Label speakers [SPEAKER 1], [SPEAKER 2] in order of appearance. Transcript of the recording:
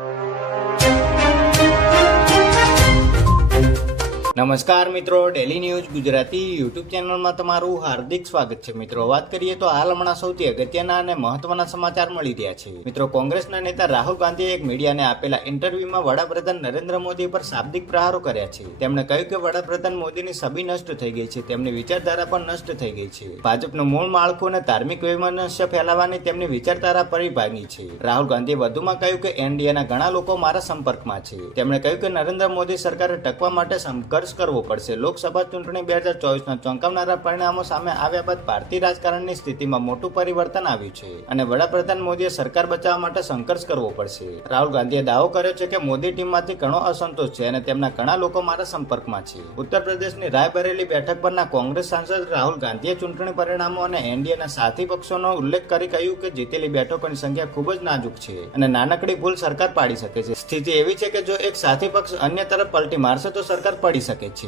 [SPEAKER 1] you. નમસ્કાર મિત્રો daily news Gujarati YouTube ચેનલમાં તમારું હાર્દિક સ્વાગત છે. મિત્રો, વાત કરીએ તો હાલ હમણાં સૌથી અગત્યના અને મહત્વના સમાચાર મળી રહ્યા છે. મિત્રો, કોંગ્રેસના નેતા રાહુલ ગાંધીએ એક મીડિયાને આપેલા ઇન્ટરવ્યુમાં વડાપ્રધાન નરેન્દ્ર મોદી પર શાબ્દિક પ્રહારો કર્યા છે. તેમણે કહ્યું કે વડાપ્રધાન મોદીની છબી નષ્ટ થઈ ગઈ છે, તેમની વિચારધારા પણ નષ્ટ થઈ ગઈ છે. ભાજપનું મૂળ માળખું અને ધાર્મિક વૈમનસ્ય ફેલાવવાની તેમની વિચારધારા પરિભાગી છે. રાહુલ ગાંધીએ વધુમાં કહ્યું કે એનડીએના ઘણા લોકો મારા સંપર્કમાં છે. તેમણે કહ્યું કે નરેન્દ્ર મોદી સરકારે ટકવા માટે સંઘર્ષ કરવો પડશે. લોકસભા ચૂંટણી બે હજાર ચોવીસના ચોંકાવનારા પરિણામો સામે આવ્યા બાદ ભારતીય રાજકારણની સ્થિતિમાં મોટું પરિવર્તન આવ્યું છે અને વડાપ્રધાન મોદીએ સરકાર બચાવવા માટે સંઘર્ષ કરવો પડશે. રાહુલ ગાંધીએ દાવો કર્યો છે કે મોદી ટીમમાંથી ઘણો અસંતોષ છે અને તેમના ઘણા લોકો મારા સંપર્કમાં છે. ઉત્તર પ્રદેશની રાયબરેલી બેઠક પરના કોંગ્રેસ સાંસદ રાહુલ ગાંધીએ ચૂંટણી પરિણામો અને એનડીએના સાથી પક્ષોનો ઉલ્લેખ કરી કહ્યું કે જીતેલી બેઠકોની સંખ્યા ખૂબ જ નાજુક છે અને નાનકડી ભૂલ સરકાર પાડી શકે છે. સ્થિતિ એવી છે કે જો એક સાથી પક્ષ અન્ય તરફ પલટી મારશે તો સરકાર પડી શકે છે